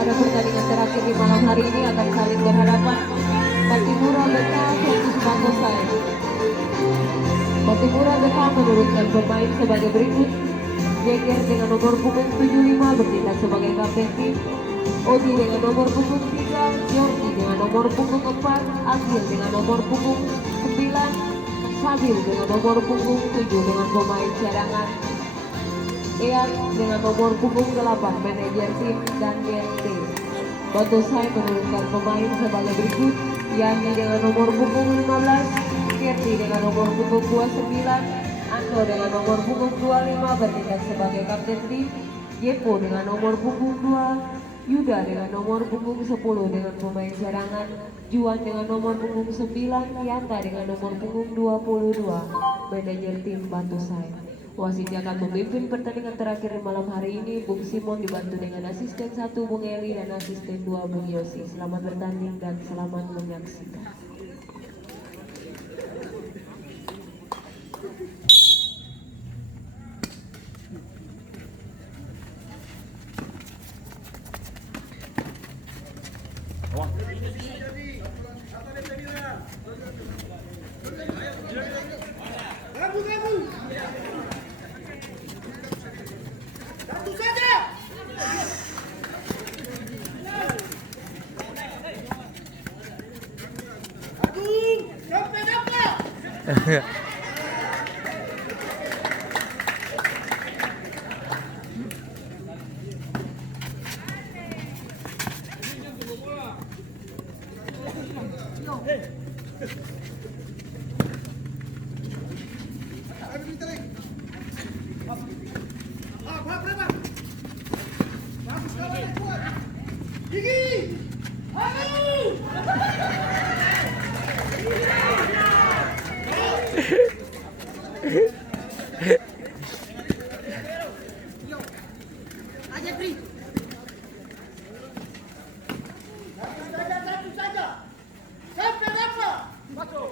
pada pertandingan terakhir di malam hari ini akan saling berhadapan. Patipura BK versus Batosai. Patipura BK menurunkan pemain sebagai berikut. Jeger dengan nomor punggung 75 bertindak sebagai kapten tim. Odi dengan nomor punggung 3, Jordi dengan nomor punggung 4, Agil dengan nomor punggung 9, Sabil dengan nomor punggung 7 dengan pemain cadangan. Eyang dengan nomor punggung 8 manajer tim dan DNT. Batosai menurunkan pemain sebagai berikut. Yani dengan nomor punggung 15, Kerti dengan nomor punggung 29, Ando dengan nomor punggung 25 bertindak sebagai kapten tim. Yepo dengan nomor punggung 2, Yuda dengan nomor punggung 10 dengan pemain cadangan. Juan dengan nomor punggung 9, Yanta dengan nomor punggung 22 manajer tim Batosai. Wasit yang akan memimpin pertandingan terakhir di malam hari ini, Bung Simon dibantu dengan asisten 1 Bung Eli dan asisten 2 Bung Yosi. Selamat bertanding dan selamat menyaksikan. Satu saja. Agung, sampai dapat. Gigi! Aduh! Aja Pri. Satu saja. Sampai berapa? Masuk.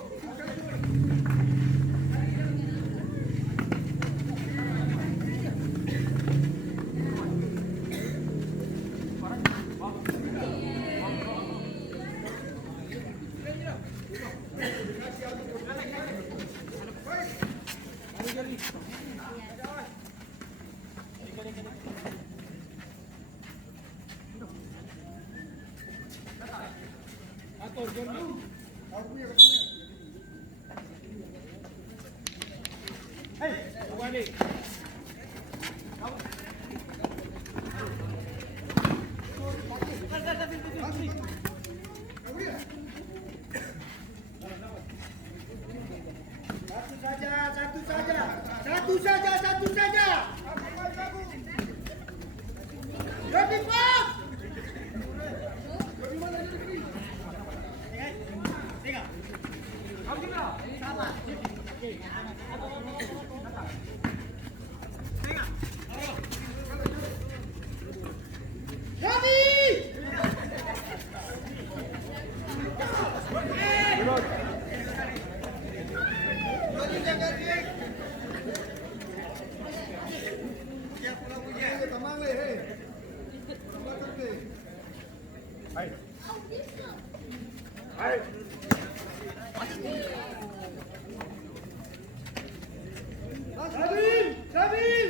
Hei, balik. Satu saja. Jadi pas. Sabil.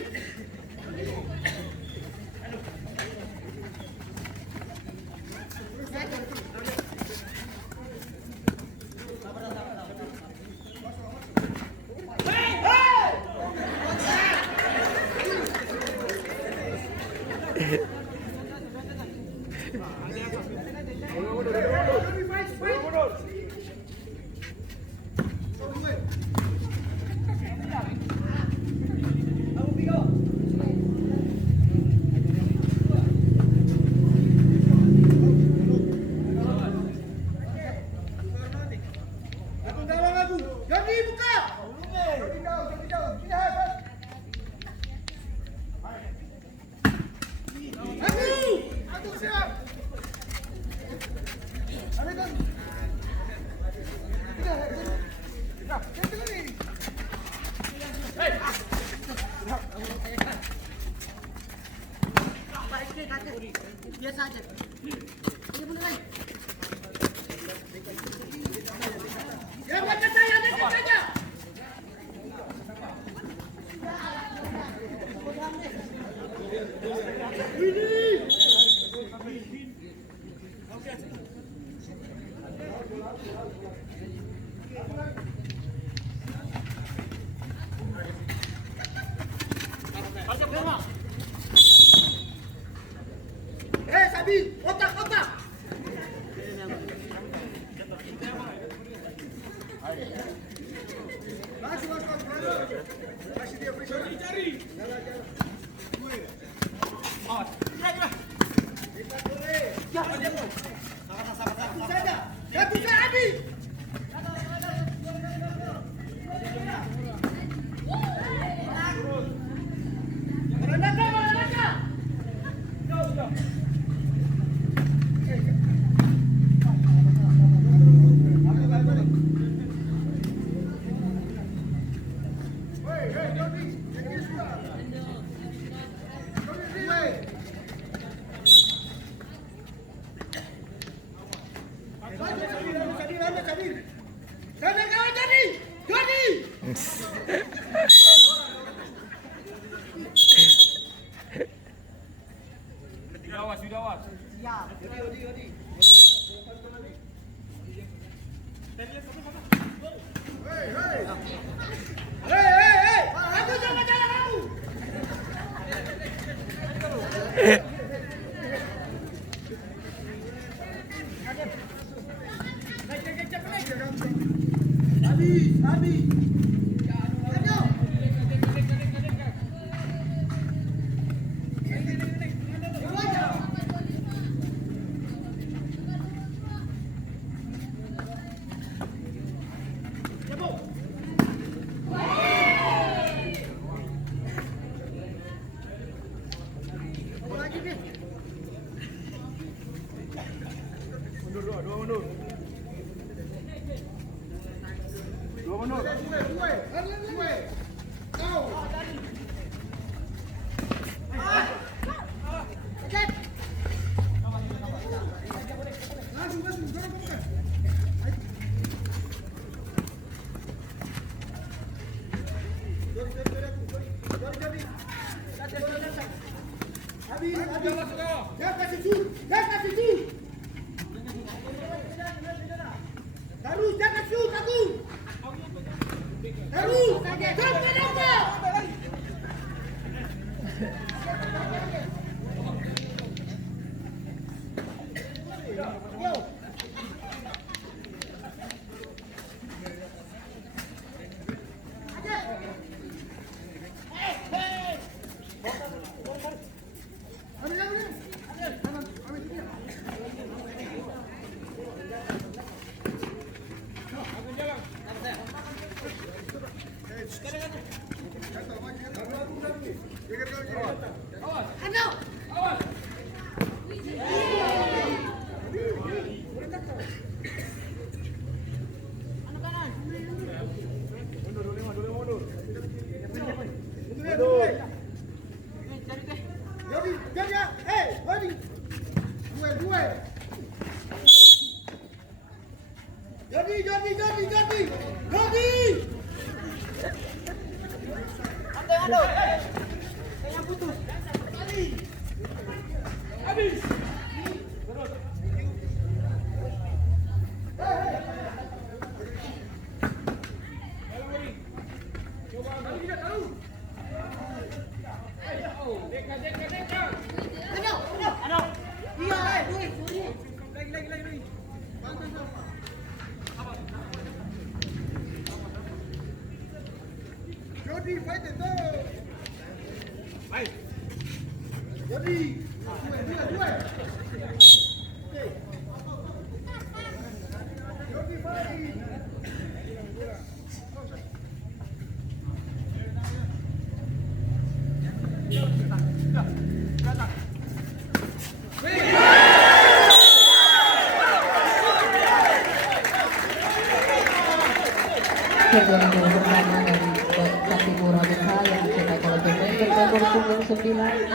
Jadi buka. Aduh siap. Biasa aja. Ini beneran. Ya, dekat saja. Sabi, otak. Masih dia cari. Satu saja. Aku jangan jalan kamu. Abi. Dua menit. Jangan shoot aku. Terus, kenapa? Pertandingan pertama dari Katimura Bekal yang dicetak oleh pemain bernomor punggung 9 Andres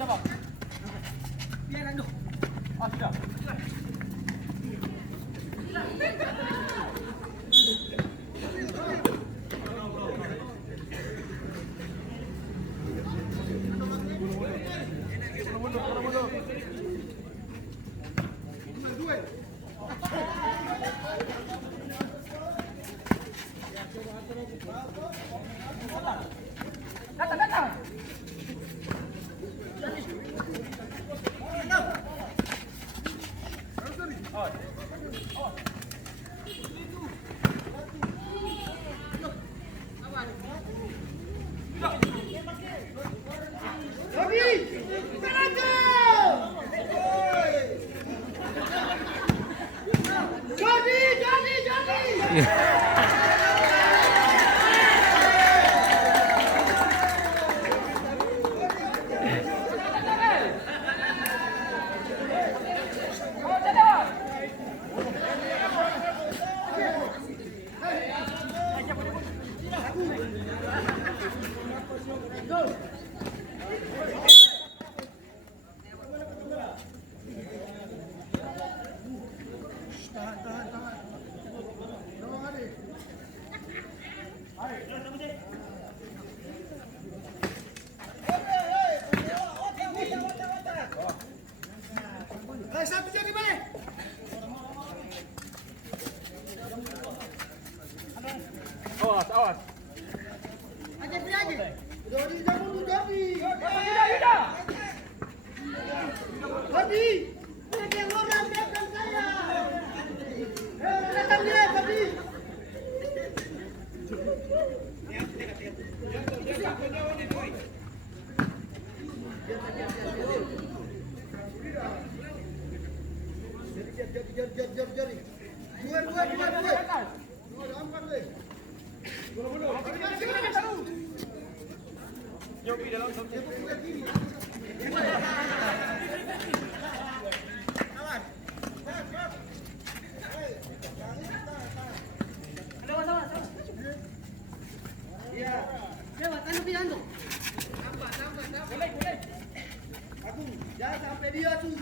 nomor 1. Go. Jangan sampai dia tuh.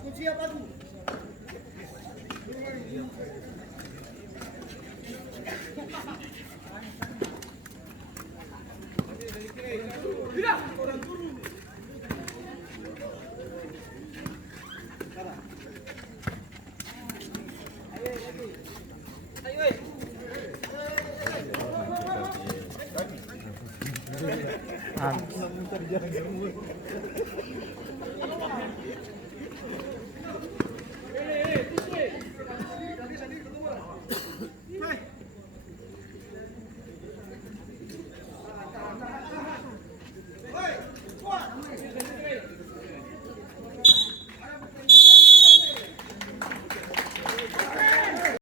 Aku siap aku. Ayo, Habis.